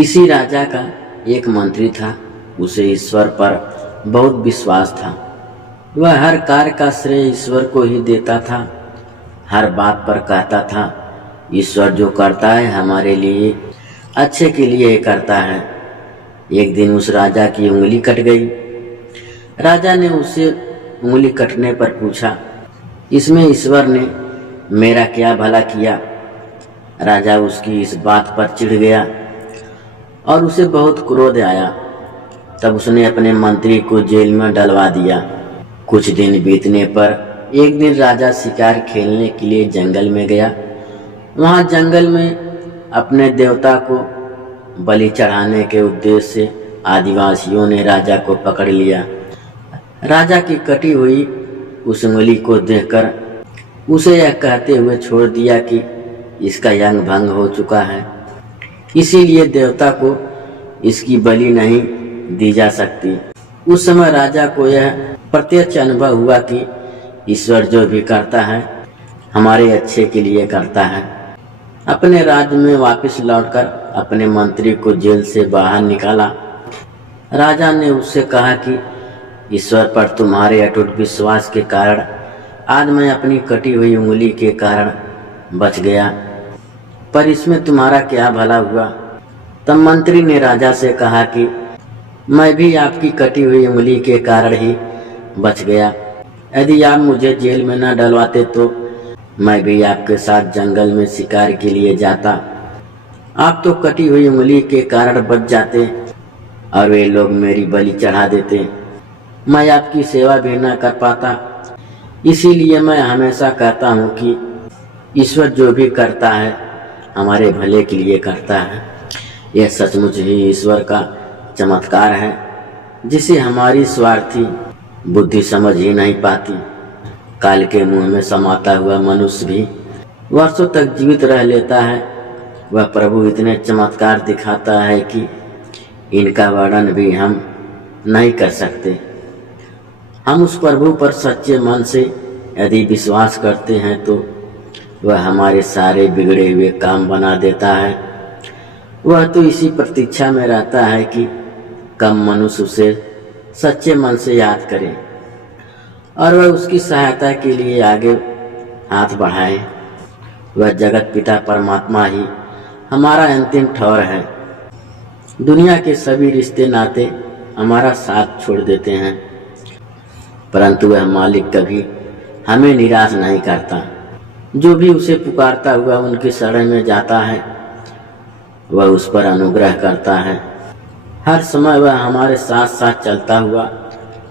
किसी राजा का एक मंत्री था। उसे ईश्वर पर बहुत विश्वास था। वह हर कार्य का श्रेय ईश्वर को ही देता था। हर बात पर कहता था, ईश्वर जो करता है हमारे लिए अच्छे के लिए करता है। एक दिन उस राजा की उंगली कट गई। राजा ने उससे उंगली कटने पर पूछा, इसमें ईश्वर ने मेरा क्या भला किया? राजा उसकी इस बात पर चिढ़ गया और उसे बहुत क्रोध आया। तब उसने अपने मंत्री को जेल में डलवा दिया। कुछ दिन बीतने पर एक दिन राजा शिकार खेलने के लिए जंगल में गया। वहाँ जंगल में अपने देवता को बलि चढ़ाने के उद्देश्य से आदिवासियों ने राजा को पकड़ लिया। राजा की कटी हुई उस उंगली को देखकर उसे यह कहते हुए छोड़ दिया कि इसका यंग भंग हो चुका है, इसीलिए देवता को इसकी बलि नहीं दी जा सकती। उस समय राजा को यह प्रत्यक्ष अनुभव हुआ कि ईश्वर जो भी करता है हमारे अच्छे के लिए करता है। अपने राज्य में वापस लौटकर अपने मंत्री को जेल से बाहर निकाला। राजा ने उससे कहा कि ईश्वर पर तुम्हारे अटूट विश्वास के कारण आज मैं अपनी कटी हुई उंगली के कारण बच गया, पर इसमें तुम्हारा क्या भला हुआ? तब मंत्री ने राजा से कहा कि मैं भी आपकी कटी हुई उंगली के कारण ही बच गया। यदि आप मुझे जेल में न डलवाते तो मैं भी आपके साथ जंगल में शिकार के लिए जाता। आप तो कटी हुई उंगली के कारण बच जाते और वे लोग मेरी बलि चढ़ा देते। मैं आपकी सेवा भी न कर पाता। इसीलिए मैं हमेशा कहता हूँ कि ईश्वर जो भी करता है हमारे भले के लिए करता है। यह सचमुच ही ईश्वर का चमत्कार है, जिसे हमारी स्वार्थी बुद्धि समझ ही नहीं पाती। काल के मुंह में समाता हुआ मनुष्य भी वर्षों तक जीवित रह लेता है। वह प्रभु इतने चमत्कार दिखाता है कि इनका वर्णन भी हम नहीं कर सकते। हम उस प्रभु पर सच्चे मन से यदि विश्वास करते हैं तो वह हमारे सारे बिगड़े हुए काम बना देता है। वह तो इसी प्रतीक्षा में रहता है कि कम मनुष्य उसे सच्चे मन से याद करे और वह उसकी सहायता के लिए आगे हाथ बढ़ाए। वह जगत पिता परमात्मा ही हमारा अंतिम ठौर है। दुनिया के सभी रिश्ते नाते हमारा साथ छोड़ देते हैं, परंतु वह मालिक कभी हमें निराश नहीं करता। जो भी उसे पुकारता हुआ उनकी शरण में जाता है वह उस पर अनुग्रह करता है। हर समय वह हमारे साथ साथ चलता हुआ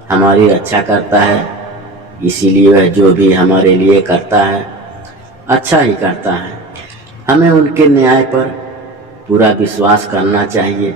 हमारी रक्षा करता है। इसीलिए वह जो भी हमारे लिए करता है अच्छा ही करता है। हमें उनके न्याय पर पूरा विश्वास करना चाहिए।